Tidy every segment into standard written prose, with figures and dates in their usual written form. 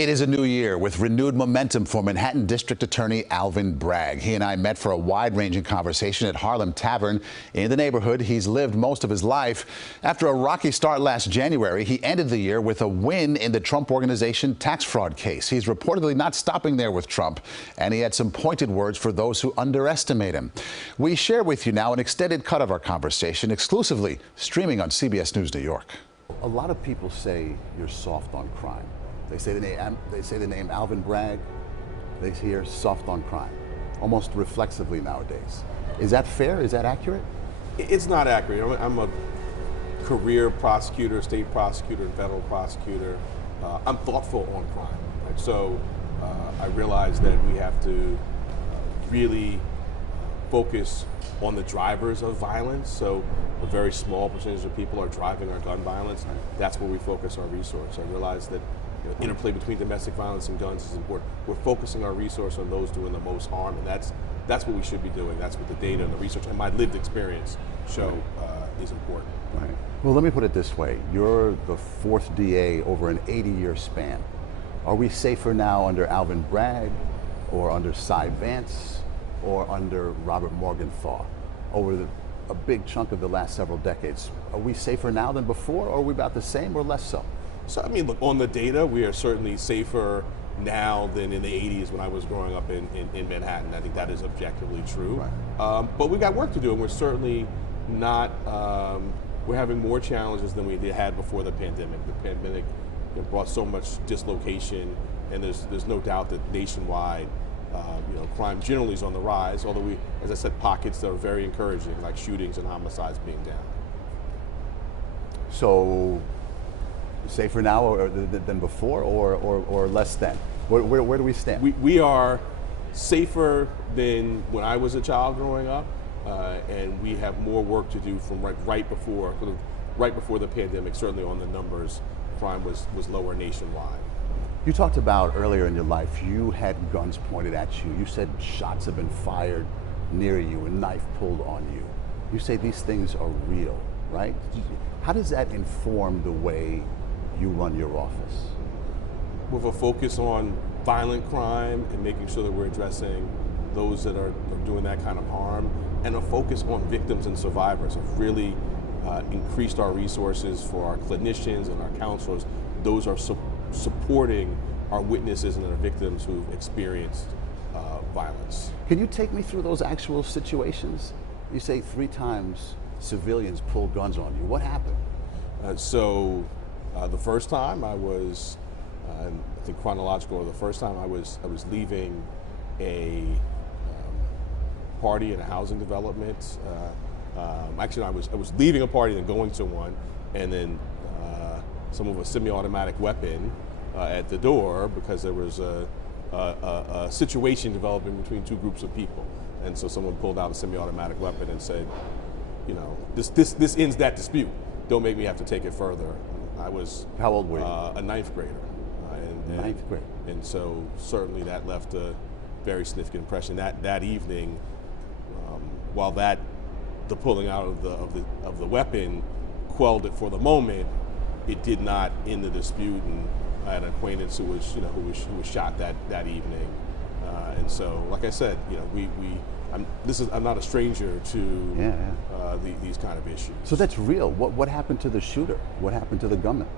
It is a new year with renewed momentum for Manhattan District Attorney Alvin Bragg. He and I met for a wide-ranging conversation at Harlem Tavern in the neighborhood he's lived most of his life. After a rocky start last January, he ended the year with a win in the Trump Organization tax fraud case. He's reportedly not stopping there with Trump, and he had some pointed words for those who underestimate him. We share with you now an extended cut of our conversation, exclusively streaming on CBS News New York. A lot of people say you're soft on crime. They say the name Alvin Bragg. They hear soft on crime, almost reflexively nowadays. Is that fair? Is that accurate? It's not accurate. I'm a career prosecutor, state prosecutor, and federal prosecutor. I'm thoughtful on crime. Right? So I realize that we have to really focus on the drivers of violence. So a very small percentage of people are driving our gun violence. That's where we focus our resource. I realize that interplay between domestic violence and guns is important. We're focusing our resource on those doing the most harm, and that's what we should be doing. That's what the data and the research and my lived experience show is important. Right. Well, let me put it this way. You're the fourth DA over an 80-year span. Are we safer now under Alvin Bragg or under Cy Vance or under Robert Morgenthau over a big chunk of the last several decades? Are we safer now than before, or are we about the same or less so? So, I mean, look, on the data, we are certainly safer now than in the 80s when I was growing up in Manhattan. I think that is objectively true. Right. But we've got work to do, and we're certainly not, we're having more challenges than we had before the pandemic. The pandemic brought so much dislocation, and there's no doubt that nationwide, crime generally is on the rise, although we, as I said, pockets that are very encouraging, like shootings and homicides being down. So, safer now than before, or less than? Where do we stand? We are safer than when I was a child growing up, and we have more work to do from right before the pandemic. Certainly on the numbers, crime was lower nationwide. You talked about earlier in your life, you had guns pointed at you. You said shots have been fired near you, a knife pulled on you. You say these things are real, right? How does that inform the way you run your office? With a focus on violent crime and making sure that we're addressing those that are doing that kind of harm, and a focus on victims and survivors. Have really increased our resources for our clinicians and our counselors. Those are supporting our witnesses and our victims who've experienced violence. Can you take me through those actual situations? You say 3 times civilians pulled guns on you. What happened? The first time I was, I think chronological, the first time I was leaving a party in a housing development. Actually, I was leaving a party and going to one, and then someone with a semi-automatic weapon at the door because there was a situation developing between 2 groups of people, and so someone pulled out a semi-automatic weapon and said, this ends that dispute. Don't make me have to take it further. I was, how old were you? A 9th grader. Ninth grade. And so certainly that left a very significant impression. That evening, while the pulling out of the weapon quelled it for the moment, it did not end the dispute. And I had an acquaintance who was shot that evening. And so, like I said, I'm not a stranger to these kind of issues. So that's real. What happened to the shooter? What happened to the gunman?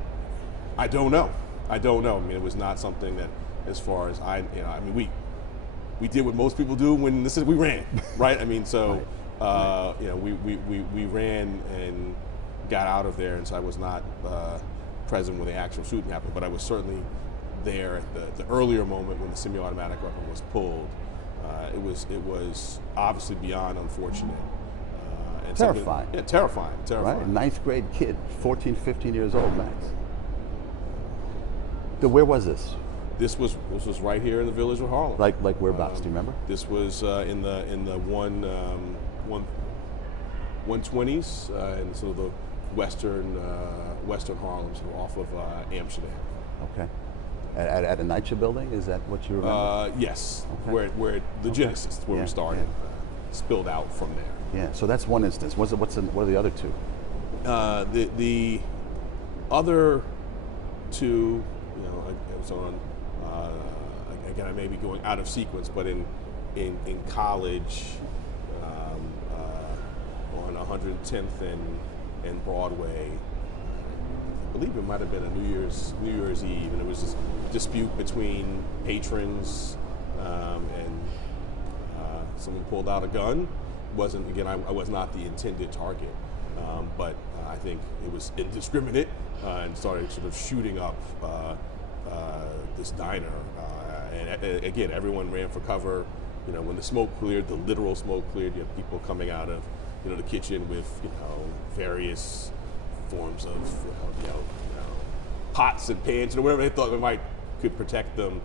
I don't know. I mean, it was not something that, as far as we did what most people do when we ran, right? I mean, so we ran and got out of there, and so I was not present when the actual shooting happened, but I was certainly there at the earlier moment when the semi-automatic weapon was pulled. It was obviously beyond unfortunate. And terrifying. Yeah, terrifying. Right, 9th grade kid, 14, 15 years old, max. Where was this? This was right here in the village of Harlem. Like whereabouts? Do you remember? This was in the 120s in sort of the western Harlem, so off of Amsterdam. Okay. At a NYCHA building? Is that what you remember? Yes. Okay. Where the genesis, where we started, spilled out from there. Yeah. So that's one instance. What are the other 2? The other 2, I was on again, I may be going out of sequence, but in college, on 110th and Broadway, I believe it might have been a New Year's Eve, and it was this dispute between patrons, and someone pulled out a gun. Wasn't again, I was not the intended target, but I think it was indiscriminate and started sort of shooting up this diner. And again, everyone ran for cover. You know, when the smoke cleared, the literal smoke cleared, you have people coming out of, you know, the kitchen with, you know, various forms of, you know, pots and pans and whatever they thought could protect them.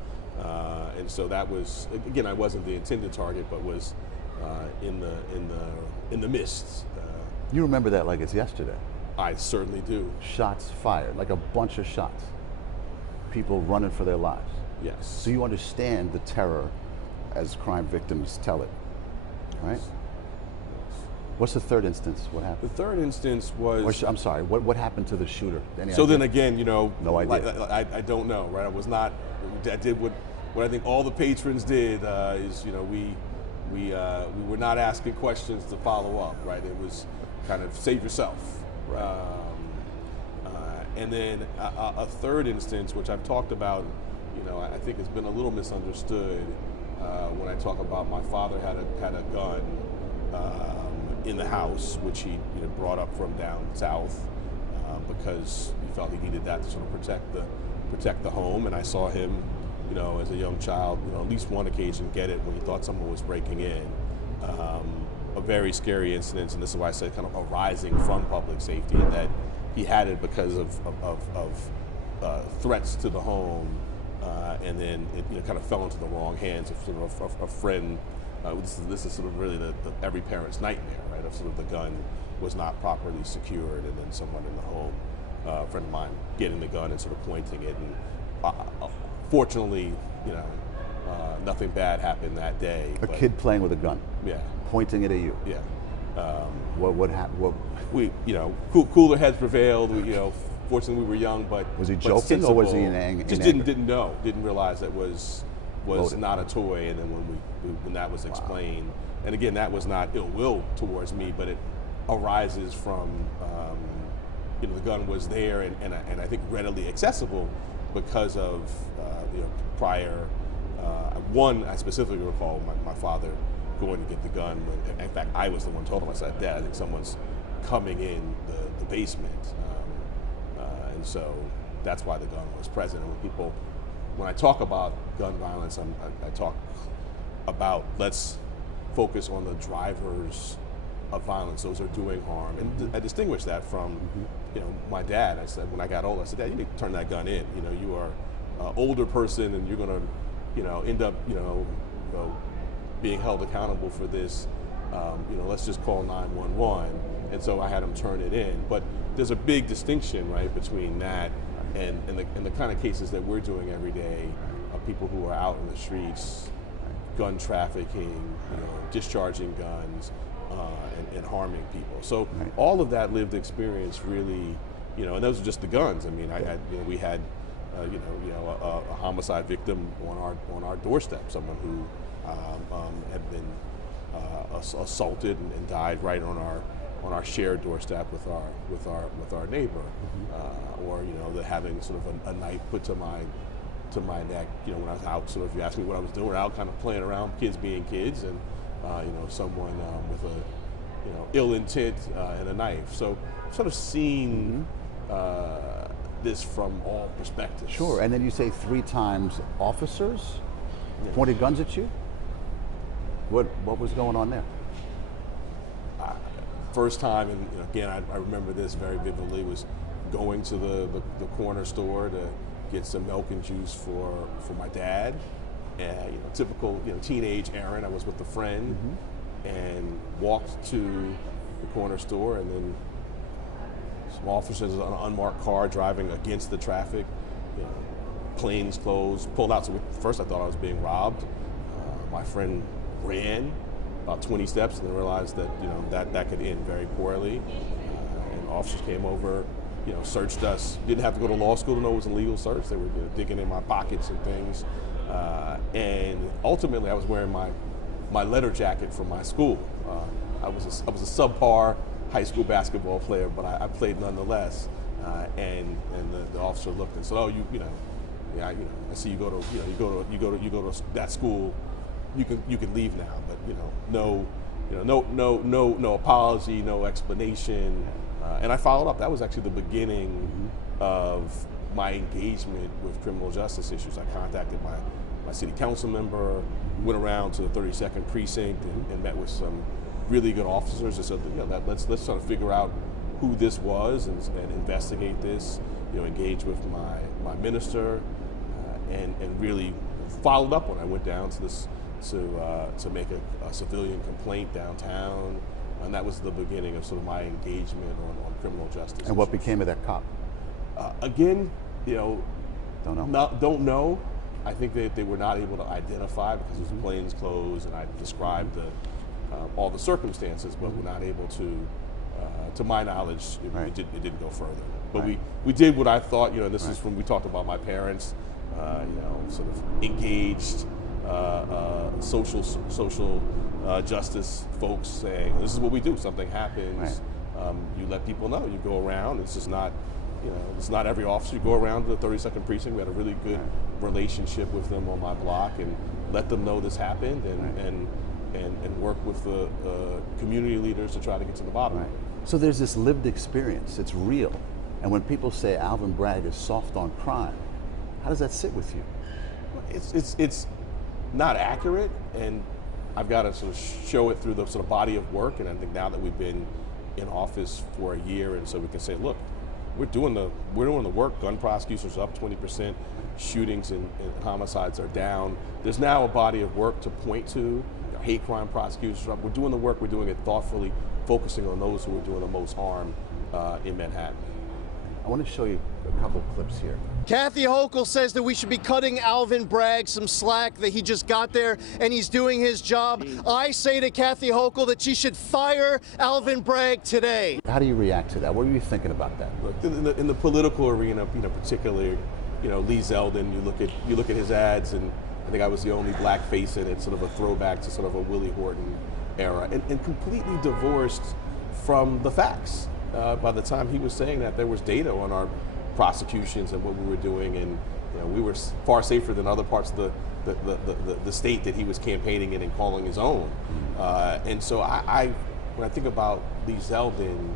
And so that was, again, I wasn't the intended target, but was in the midst. You remember that like it's yesterday. I certainly do. Shots fired, like a bunch of shots. People running for their lives. Yes. So you understand the terror as crime victims tell it, right? Yes. What's the third instance? What happened? The third instance was. I'm sorry. What happened to the shooter? Any So idea? then again, you know, No idea. I don't know, right? I did what I think all the patrons did is, you know, we were not asking questions to follow up, right? It was kind of save yourself. Right. And then a third instance, which I've talked about, you know, I think has been a little misunderstood when I talk about my father had a gun in the house, which he, you know, brought up from down south because he felt he needed that to sort of protect the home. And I saw him, you know, as a young child, you know, at least one occasion get it when he thought someone was breaking in. A very scary incident, and this is why I said kind of arising from public safety, and that he had it because of threats to the home, and then it, you know, kind of fell into the wrong hands of sort of a friend. This is sort of really the every parent's nightmare, right? Of sort of the gun was not properly secured, and then someone in the home, a friend of mine, getting the gun and sort of pointing it, and fortunately, you know, nothing bad happened that day. A kid playing with a gun. Yeah. Pointing it at you. Yeah. What happened? We, you know, cooler heads prevailed. We, you know, fortunately we were young, but Was he but joking, sensible. or was he in anger? Just didn't know, didn't realize that was Loaded. not a toy. And then when that was explained, and again, that was not ill will towards me, but it arises from, you know, the gun was there and I think readily accessible because of you know, prior. One, I specifically recall my father going to get the gun. In fact, I was the one who told him. I said, "Dad, I think someone's coming in the basement," and so that's why the gun was present. And when I talk about gun violence, I talk about, let's focus on the drivers of violence, those are doing harm, and I distinguish that from, you know, my dad. I said, when I got older, I said, "Dad, you need to turn that gun in. You know, you are an older person, and you're going to, you know, end up, you know, being held accountable for this. You know, let's just call 911." And so I had him turn it in. But there's a big distinction, right, between that and the kind of cases that we're doing every day of people who are out in the streets, gun trafficking, you know, discharging guns, and harming people. So all of that lived experience really, you know, and those are just the guns. I mean, we had a homicide victim on our doorstep, someone who had been assaulted and died right on our shared doorstep with our neighbor, or, you know, having sort of a knife put to my neck. You know, when I was out, sort of, you asked me what I was doing, out kind of playing around, kids being kids, and you know, someone with a, you know, ill intent and a knife. So sort of seeing this from all perspectives. Sure. And then you say 3 times officers pointed guns at you. What was going on there? First time, and, you know, again, I remember this very vividly, was going to the corner store to get some milk and juice for my dad. And, you know, typical, you know, teenage errand. I was with a friend and walked to the corner store, and then some officers on an unmarked car driving against the traffic, you know, plain clothes, pulled out. So first I thought I was being robbed. My friend ran about 20 steps and then realized that, you know, that could end very poorly. And officers came over, searched us. Didn't have to go to law school to know it was a legal search. They were digging in my pockets and things. And ultimately, I was wearing my letter jacket from my school. I was a subpar high school basketball player, but I played nonetheless. And the officer looked and said, "Oh, I see you go to that school. You can leave now, but no apology, no explanation." And I followed up. That was actually the beginning of my engagement with criminal justice issues. I contacted my city council member, went around to the 32nd precinct and met with some really good officers and said, let's sort of figure out who this was and investigate this. Engage with my minister, and really followed up when I went down to this to make a civilian complaint downtown. And that was the beginning of sort of my engagement on criminal justice. And what became of that cop? Again, don't know. Don't know. I think that they were not able to identify because it was plain clothes, and I described all the circumstances, but were not able to my knowledge, it didn't go further. But we did what I thought. This is when we talked about my parents. Sort of engaged social justice folks saying, this is what we do. Something happens, you let people know. You go around. It's just not, it's not every officer. You go around to the 32nd precinct. We had a really good relationship with them on my block, and let them know this happened, and work with the community leaders to try to get to the bottom. So there's this lived experience. It's real. And when people say Alvin Bragg is soft on crime, how does that sit with you? It's not accurate, and I've got to sort of show it through the sort of body of work. And I think now that we've been in office for a year, and so we can say, look, we're doing the work. Gun prosecutions are up 20%. Shootings and homicides are down. There's now a body of work to point to. Hate crime prosecutions are up. We're doing the work. We're doing it thoughtfully, focusing on those who are doing the most harm in Manhattan. I want to show you a couple clips here. Kathy Hochul says that we should be cutting Alvin Bragg some slack, that he just got there and he's doing his job. I say to Kathy Hochul that she should fire Alvin Bragg today. How do you react to that? What are you thinking about that? Look, in the political arena, particularly, Lee Zeldin, you look at his ads, and I think I was the only black face in it, sort of a throwback to sort of a Willie Horton era, and completely divorced from the facts. By the time he was saying that, there was data on our prosecutions and what we were doing, and we were far safer than other parts of the state that he was campaigning in and calling his own. And so when I think about Lee Zeldin,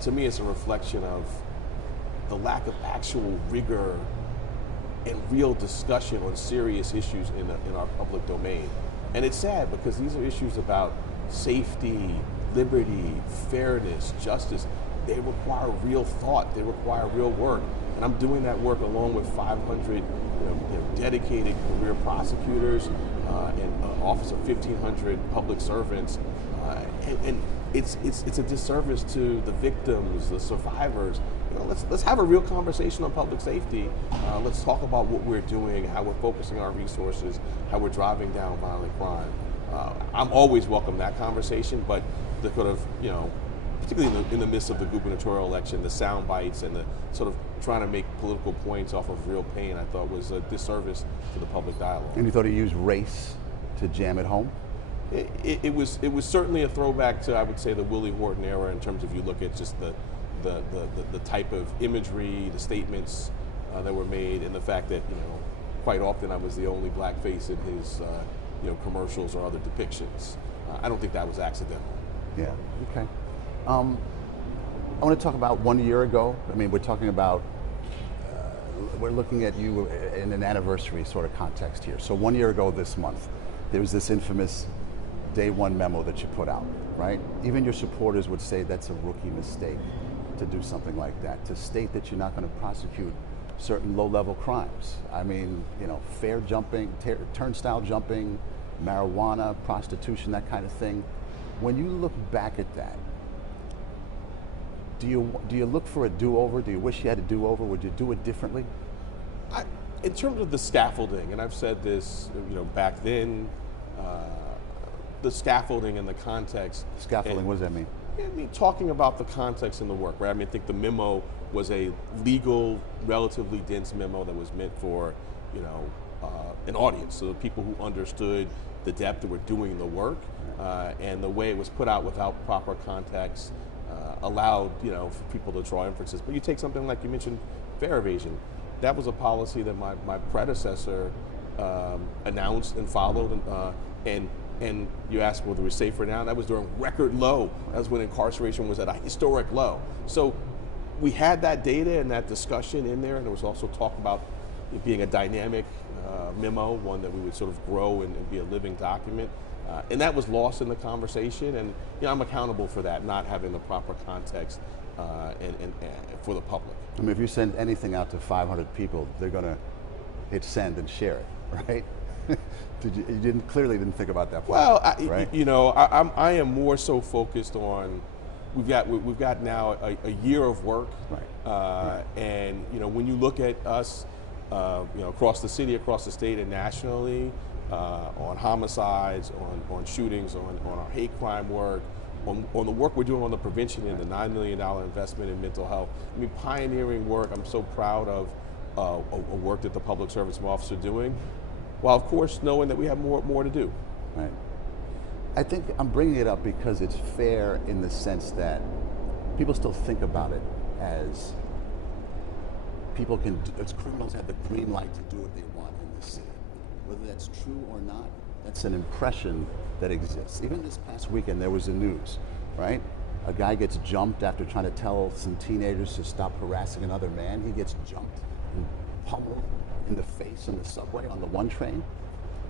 to me it's a reflection of the lack of actual rigor and real discussion on serious issues in our public domain. And it's sad because these are issues about safety, liberty, fairness, justice. They require real thought. They require real work. And I'm doing that work along with 500 dedicated career prosecutors and an office of 1,500 public servants. And it's a disservice to the victims, the survivors. Let's have a real conversation on public safety. Let's talk about what we're doing, how we're focusing our resources, how we're driving down violent crime. I'm always welcome that conversation, but the sort of, particularly in the midst of the gubernatorial election, the sound bites and the sort of trying to make political points off of real pain, I thought was a disservice to the public dialogue. And you thought he used race to jam it home? It was certainly a throwback to, I would say, the Willie Horton era in terms of you look at just the type of imagery, the statements that were made, and the fact that quite often I was the only black face in his commercials or other depictions. I don't think that was accidental. Yeah. Okay. I want to talk about 1 year ago. I mean, we're talking about we're looking at you in an anniversary sort of context here. So 1 year ago this month, there was this infamous Day One memo that you put out, right? Even your supporters would say that's a rookie mistake to do something like that, to state that you're not going to prosecute certain low-level crimes. I mean, fair jumping, turnstile jumping, marijuana, prostitution, that kind of thing. When you look back at that, do you look for a do-over? Do you wish you had a do-over? Would you do it differently? In terms of the scaffolding, and I've said this, back then, the scaffolding and the context. Scaffolding, what does that mean? I mean, talking about the context in the work, right? I mean, I think the memo was a legal, relatively dense memo that was meant for, you know, an audience, so people who understood the depth that were doing the work, and the way it was put out without proper context allowed, you know, for people to draw inferences. But you take something like you mentioned, fare evasion. That was a policy that my predecessor announced and followed, and you asked whether we're safer now. That was during record low. That was when incarceration was at a historic low. So we had that data and that discussion in there, and there was also talk about it being a dynamic memo, one that we would sort of grow and be a living document. And that was lost in the conversation, and you know, I'm accountable for that, not having the proper context and for the public. I mean, if you send anything out to 500 people, they're going to hit send and share it, right? You clearly didn't think about that part. Well, right? You know, I am more so focused on we've got now a year of work, right. And you know, when you look at us, you know, across the city, across the state, and nationally, on homicides, on shootings, on our hate crime work, on the work we're doing on the prevention and the $9 million investment in mental health. I mean, pioneering work. I'm so proud of work that the public service officers are doing, while of course knowing that we have more to do. Right. I think I'm bringing it up because it's fair in the sense that people still think about it as as criminals have the green light to do what they want in this city. Whether that's true or not, that's an impression that exists. Even this past weekend, there was the news, right? A guy gets jumped after trying to tell some teenagers to stop harassing another man. He gets jumped and pummeled in the face on the subway on the 1 train.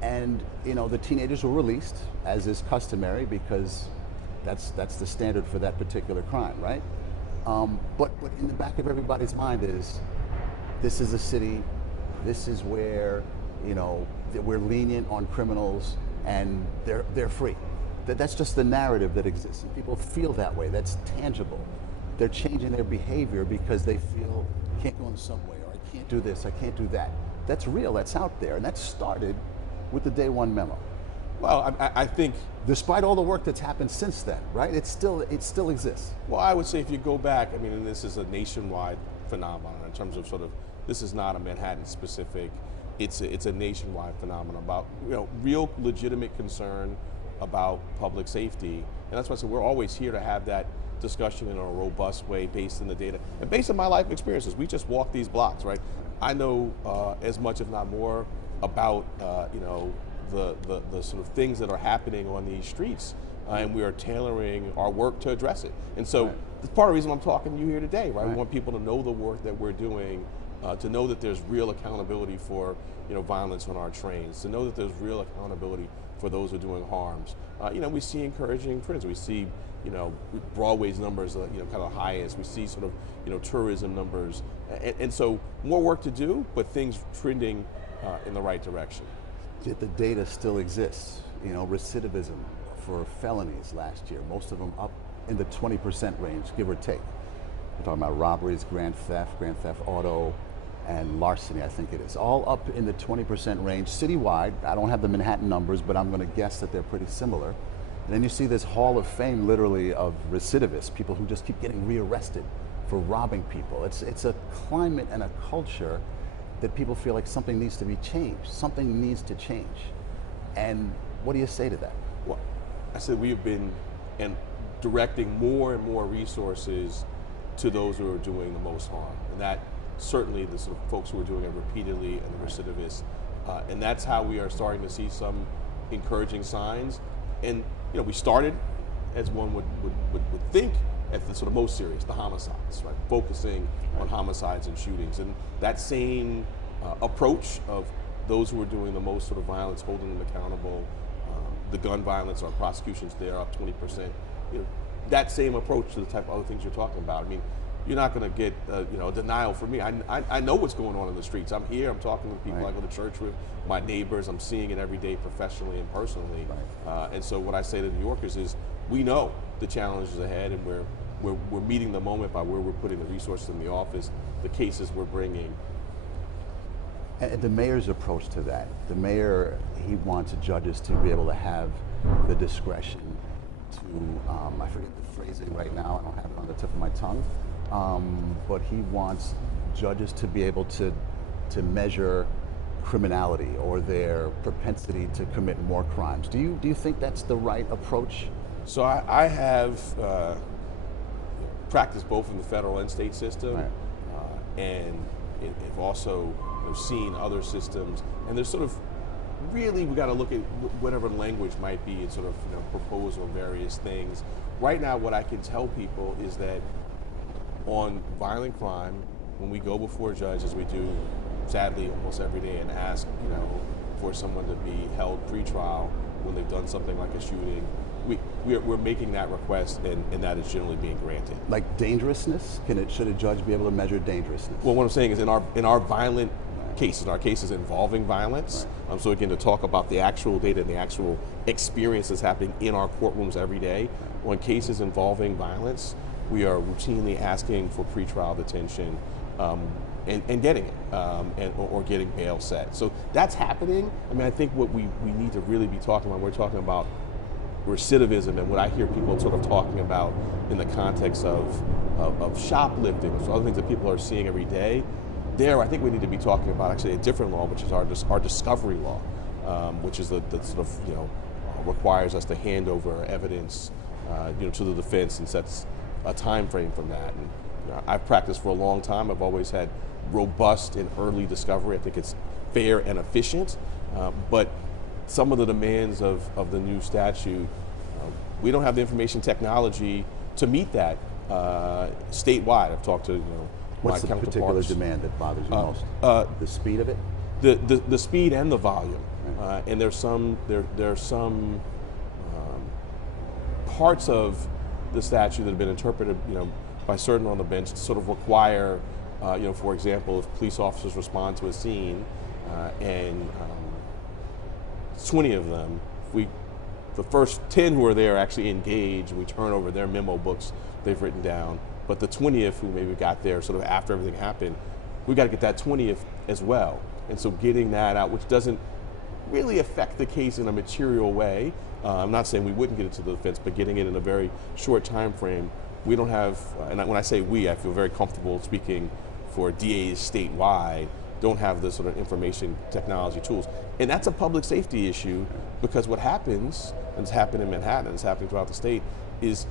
And you know, the teenagers were released, as is customary, because that's the standard for that particular crime, right? But in the back of everybody's mind is, this is a city, this is where, you know, we're lenient on criminals and they're free. That's just the narrative that exists, and people feel that way. That's tangible. They're changing their behavior because they feel, I can't go on the subway, or I can't do this, I can't do that. That's real, that's out there, and that started with the Day 1 memo. Well, I think, despite all the work that's happened since then, right? It still exists. well, I would say if you go back, I mean, and this is a nationwide phenomenon in terms of sort of, this is not a Manhattan specific, it's a nationwide phenomenon about, you know, real legitimate concern about public safety. And that's why I said we're always here to have that discussion in a robust way based on the data and based on my life experiences. We just walk these blocks, right? I know as much, if not more, about you know, the sort of things that are happening on these streets, and we are tailoring our work to address it. And so that's part of the reason I'm talking to you here today, right? We want people to know the work that we're doing, to know that there's real accountability for, you know, violence on our trains, to know that there's real accountability for those who are doing harms. You know, we see encouraging trends. We see, you know, Broadway's numbers, you know, kind of highest. We see sort of, you know, tourism numbers, and so more work to do, but things trending in the right direction. Yet the data still exists. You know, recidivism for felonies last year, most of them up in the 20% range, give or take. We're talking about robberies, grand theft auto, and larceny, I think it is. All up in the 20% range citywide. I don't have the Manhattan numbers, but I'm going to guess that they're pretty similar. And then you see this hall of fame, literally, of recidivists, people who just keep getting rearrested for robbing people. It's a climate and a culture that people feel like something needs to be changed. Something needs to change. And what do you say to that? Well, I said we have been directing more and more resources to those who are doing the most harm, and that certainly the sort of folks who are doing it repeatedly and the recidivists, and that's how we are starting to see some encouraging signs. And you know, we started, as one would think, at the sort of most serious, the homicides, right? Focusing on homicides and shootings, and that same approach of those who are doing the most sort of violence, holding them accountable. The gun violence, our prosecutions there up 20%. You know, that same approach to the type of other things you're talking about. I mean, you're not going to get you know, denial from me. I know what's going on in the streets. I'm here. I'm talking with people I go to church with, my neighbors. I'm seeing it every day, professionally and personally. And so what I say to New Yorkers is, we know the challenges ahead, and we're meeting the moment by where we're putting the resources in the office, the cases we're bringing. And the mayor's approach to that, the mayor, he wants judges to be able to have the discretion I forget the phrasing right now, I don't have it on the tip of my tongue, but he wants judges to be able to measure criminality or their propensity to commit more crimes. Do you think that's the right approach? So I have practiced both in the federal and state system, Right. And have also seen other systems, and there's sort of really we got to look at whatever language might be and sort of propose on various things. Right now, what I can tell people is that on violent crime, when we go before a judge, as we do sadly almost every day, and ask for someone to be held pretrial when they've done something like a shooting, we're making that request, and that is generally being granted. Like dangerousness? Should a judge be able to measure dangerousness? Well, what I'm saying is in our violent cases, in our cases involving violence, so again, to talk about the actual data and the actual experiences happening in our courtrooms every day, on cases involving violence, we are routinely asking for pretrial detention and getting it, or getting bail set. So that's happening. I mean, I think what we need to really be talking about, we're talking about recidivism, and what I hear people sort of talking about in the context of shoplifting, so other things that people are seeing every day. There, I think we need to be talking about actually a different law, which is our discovery law, which is the sort of requires us to hand over evidence to the defense and sets a time frame from that. And I've practiced for a long time. I've always had robust and early discovery. I think it's fair and efficient, but some of the demands of the new statute, we don't have the information technology to meet that statewide. I've talked to What's my the particular counterparts. demand that bothers you most? The speed of it? The speed and the volume, and there's some parts of the statute that have been interpreted by certain on the bench to sort of require for example, if police officers respond to a scene and 20 of them, the first 10 who are there actually engage, we turn over their memo books they've written down, but the 20th who maybe got there sort of after everything happened, we got to get that 20th as well. And so getting that out, which doesn't really affect the case in a material way, I'm not saying we wouldn't get it to the defense, but getting it in a very short time frame, we don't have, and when I say we, I feel very comfortable speaking for DAs statewide, don't have the sort of information technology tools. And that's a public safety issue, because what happens, and it's happened in Manhattan, it's happening throughout the state, is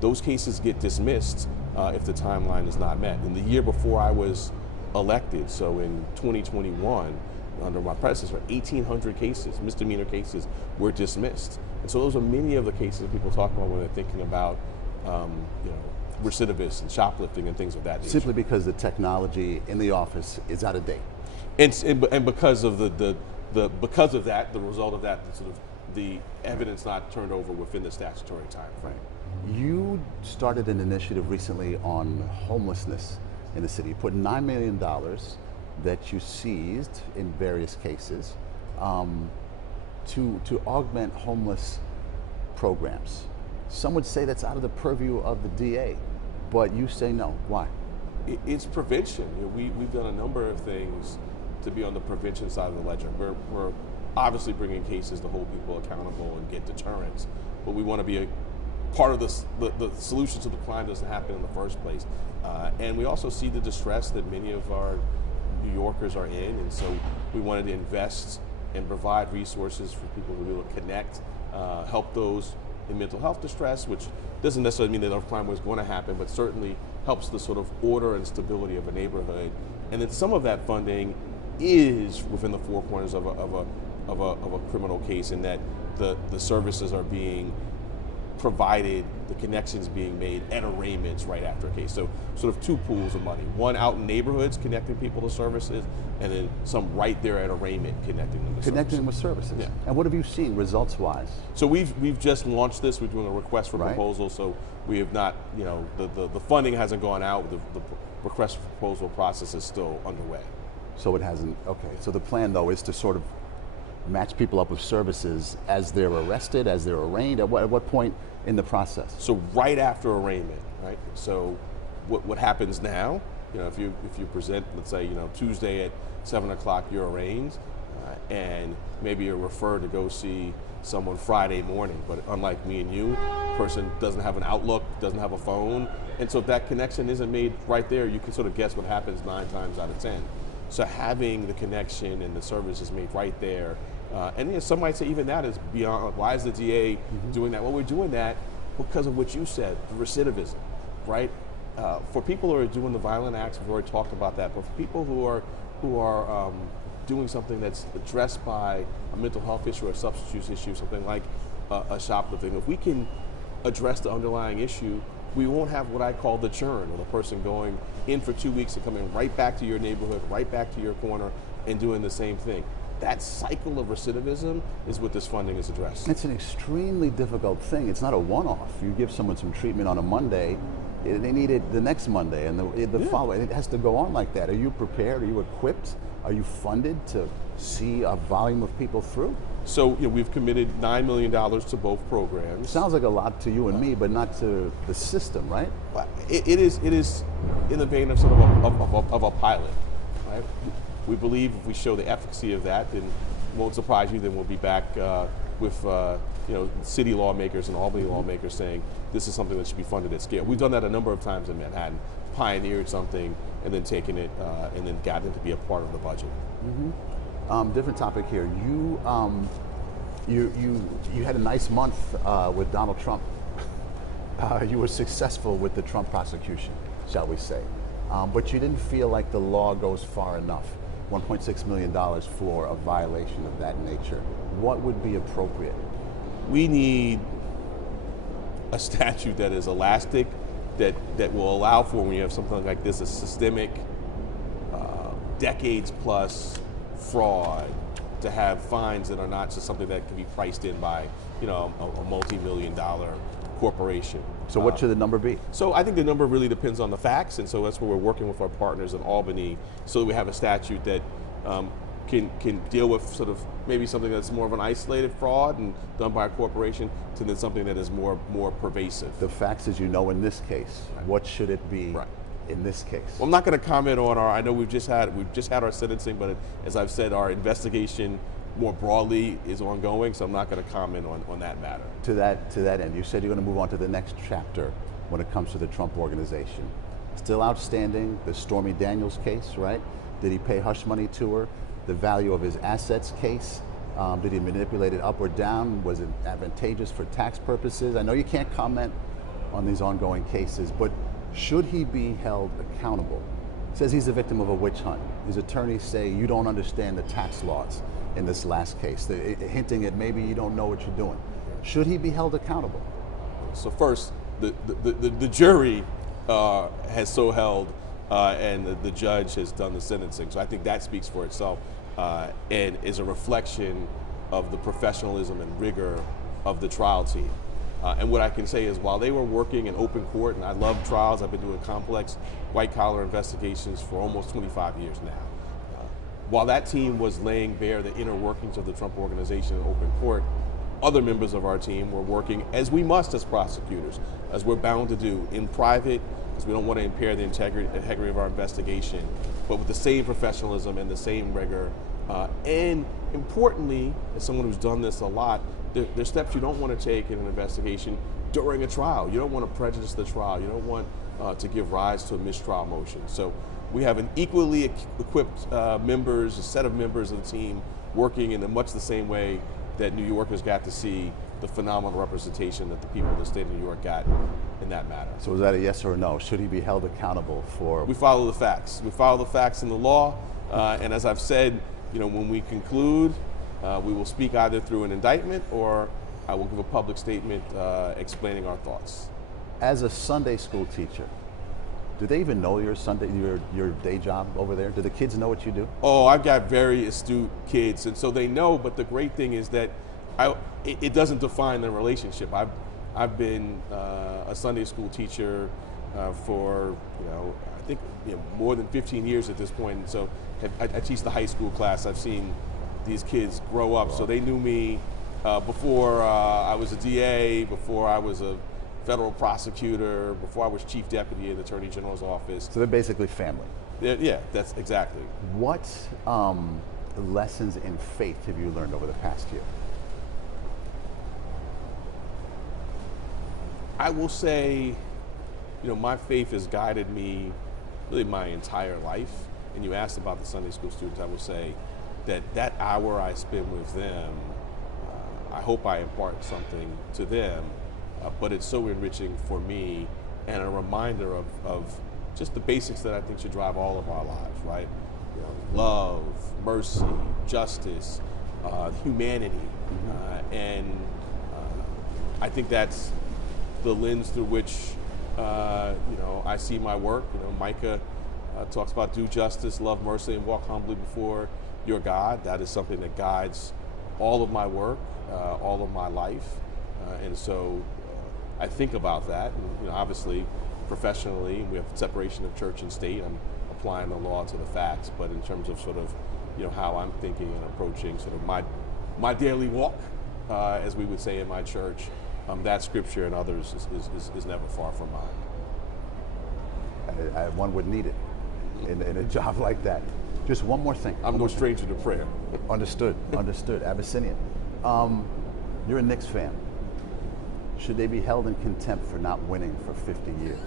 those cases get dismissed if the timeline is not met. In the year before I was elected, so in 2021, under my predecessor, 1,800 cases, misdemeanor cases, were dismissed. And so those are many of the cases that people talk about when they're thinking about recidivists and shoplifting and things of that nature. Simply because the technology in the office is out of date. And because of because of that, the result of that, the evidence not turned over within the statutory time frame. You started an initiative recently on homelessness in the city. You put $9 million that you seized in various cases to augment homeless programs. Some would say that's out of the purview of the DA, but you say no. Why? It's prevention. We've done a number of things to be on the prevention side of the ledger. We're obviously bringing cases to hold people accountable and get deterrence, but we want to be a part of the solution to the crime doesn't happen in the first place. And we also see the distress that many of our New Yorkers are in, and so we wanted to invest and provide resources for people to be able to connect, help those in mental health distress, which doesn't necessarily mean that a crime was going to happen, but certainly helps the sort of order and stability of a neighborhood. And then some of that funding is within the four corners of a criminal case, in that the services are being provided, the connections being made at arraignments right after a case. So sort of two pools of money. One out in neighborhoods connecting people to services, and then some right there at arraignment connecting them to Connecting with services. Yeah. And what have you seen results-wise? So we've just launched this. We're doing a request for proposal. So we have not, the funding hasn't gone out. The request for proposal process is still underway. So it hasn't, okay. So the plan though is to sort of match people up with services as they're arrested, as they're arraigned, at what point in the process? So right after arraignment, right? So what happens now, if you present, let's say, Tuesday at 7 o'clock you're arraigned, and maybe you're referred to go see someone Friday morning, but unlike me and you, person doesn't have an Outlook, doesn't have a phone, and so if that connection isn't made right there, you can sort of guess what happens 9 times out of 10. So having the connection and the service is made right there, and you know, some might say even that is beyond, like, why is the DA doing that? Well, we're doing that because of what you said, the recidivism, right? For people who are doing the violent acts, we've already talked about that, but for people who are doing something that's addressed by a mental health issue or a substance use issue, something like a shoplifting, if we can address the underlying issue, we won't have what I call the churn, or the person going in for 2 weeks and coming right back to your neighborhood, right back to your corner, and doing the same thing. That cycle of recidivism is what this funding is addressing. It's an extremely difficult thing. It's not a one-off. You give someone some treatment on a Monday, they need it the next Monday and the following. It has to go on like that. Are you prepared? Are you equipped? Are you funded to see a volume of people through? So you know, we've committed $9 million to both programs. Sounds like a lot to you and me, but not to the system, right? It is in the vein of sort of a pilot, right? We believe if we show the efficacy of that, then it won't surprise you, then we'll be back with you know, city lawmakers and Albany lawmakers saying this is something that should be funded at scale. We've done that a number of times in Manhattan, pioneered something and then taken it and then got it to be a part of the budget. Different topic here. You had a nice month with Donald Trump. You were successful with the Trump prosecution, shall we say. But you didn't feel like the law goes far enough. $1.6 million for a violation of that nature. What would be appropriate? We need a statute that is elastic, that will allow for, when you have something like this, a systemic, decades plus fraud, to have fines that are not just something that can be priced in by, you know, a multi-million-dollar corporation. So what should the number be? So I think the number really depends on the facts, and so that's where we're working with our partners in Albany, so that we have a statute that can deal with sort of maybe something that's more of an isolated fraud and done by a corporation, to then something that is more pervasive. The facts, as you know, in this case, what should it be? Right. In this case? Well, I'm not going to comment on I know we've just had our sentencing, but as I've said, our investigation more broadly is ongoing, so I'm not going to comment on that matter. To that end, you said you're going to move on to the next chapter when it comes to the Trump organization. Still outstanding, the Stormy Daniels case, right? Did he pay hush money to her? The value of his assets case. Did he manipulate it up or down? Was it advantageous for tax purposes? I know you can't comment on these ongoing cases, but should he be held accountable? He says he's a victim of a witch hunt. His attorneys say you don't understand the tax laws in this last case, hinting at maybe you don't know what you're doing. Should he be held accountable? So first, the jury has so held, and the judge has done the sentencing. So I think that speaks for itself, and is a reflection of the professionalism and rigor of the trial team. And what I can say is, while they were working in open court, and I love trials, I've been doing complex white-collar investigations for almost 25 years now. While that team was laying bare the inner workings of the Trump organization in open court, other members of our team were working, as we must as prosecutors, as we're bound to do, in private, because we don't want to impair the integrity of our investigation, but with the same professionalism and the same rigor. And importantly, as someone who's done this a lot, there's steps you don't want to take in an investigation during a trial. You don't want to prejudice the trial. You don't want to give rise to a mistrial motion. So we have an equally equipped a set of members of the team working in much the same way that New Yorkers got to see the phenomenal representation that the people of the state of New York got in that matter. So is that a yes or a no? Should he be held accountable for? We follow the facts. We follow the facts in the law, and as I've said, when we conclude, we will speak either through an indictment or I will give a public statement explaining our thoughts. As a Sunday school teacher, do they even know your day job over there? Do the kids know what you do? Oh, I've got very astute kids, and so they know. But the great thing is that it doesn't define the relationship. I've been a Sunday school teacher for I think more than 15 years at this point. And so I teach the high school class. I've seen these kids grow up. So they knew me before I was a DA, before I was a federal prosecutor, before I was chief deputy in the Attorney General's office. So they're basically family. Yeah, that's exactly. What lessons in faith have you learned over the past year? I will say, my faith has guided me really my entire life. And you asked about the Sunday school students, I will say that hour I spend with them, I hope I impart something to them, but it's so enriching for me and a reminder of just the basics that I think should drive all of our lives, right? Love, mercy, justice, humanity, and I think that's the lens through which I see my work. Micah talks about do justice, love mercy, and walk humbly before your God. That is something that guides all of my work, all of my life, and so I think about that. And, obviously, professionally, we have separation of church and state. I'm applying the law to the facts, but in terms of sort of how I'm thinking and approaching sort of my daily walk, as we would say in my church, that scripture and others is never far from mine. One would need it in a job like that. Just one more thing. I'm no stranger to prayer. Understood. Abyssinian. You're a Knicks fan. Should they be held in contempt for not winning for 50 years?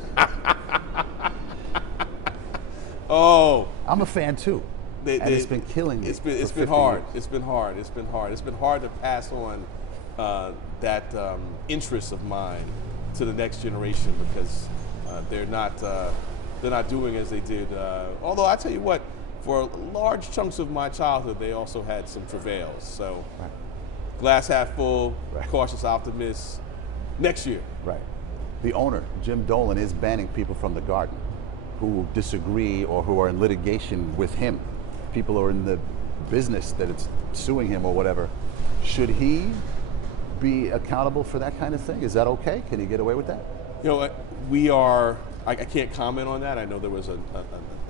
Oh, I'm a fan too. It's been killing me. It's been hard. It's been hard to pass on that interest of mine to the next generation because they're not doing as they did. Although I tell you what, for large chunks of my childhood, they also had some travails. So, right. Glass half full, right. Cautious optimist. Next year. Right. The owner, Jim Dolan, is banning people from the Garden who disagree or who are in litigation with him. People who are in the business that it's suing him or whatever. Should he be accountable for that kind of thing? Is that okay? Can he get away with that? We are, I can't comment on that. I know there was an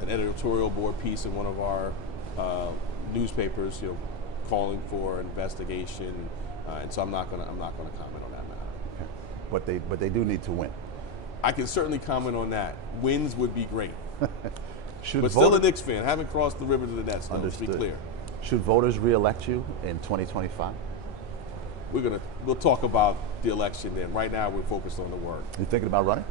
editorial board piece in one of our newspapers, calling for investigation, and so I'm not going to comment on that matter. Okay. But they do need to win. I can certainly comment on that. Wins would be great. But voters, still a Knicks fan. Haven't crossed the river to the Nets, though, understood. to be clear. Should voters re-elect you in 2025? We'll talk about the election then. Right now, we're focused on the work. You thinking about running?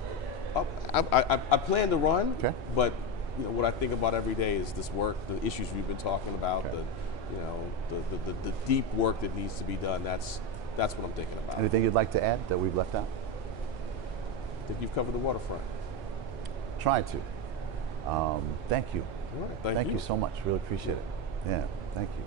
I plan to run, okay. But what I think about every day is this work, the issues we've been talking about, okay. the deep work that needs to be done. That's what I'm thinking about. Anything you'd like to add that we've left out? I think you've covered the waterfront. Trying to. Thank you. All right, thank you so much. Really appreciate it. Yeah, thank you.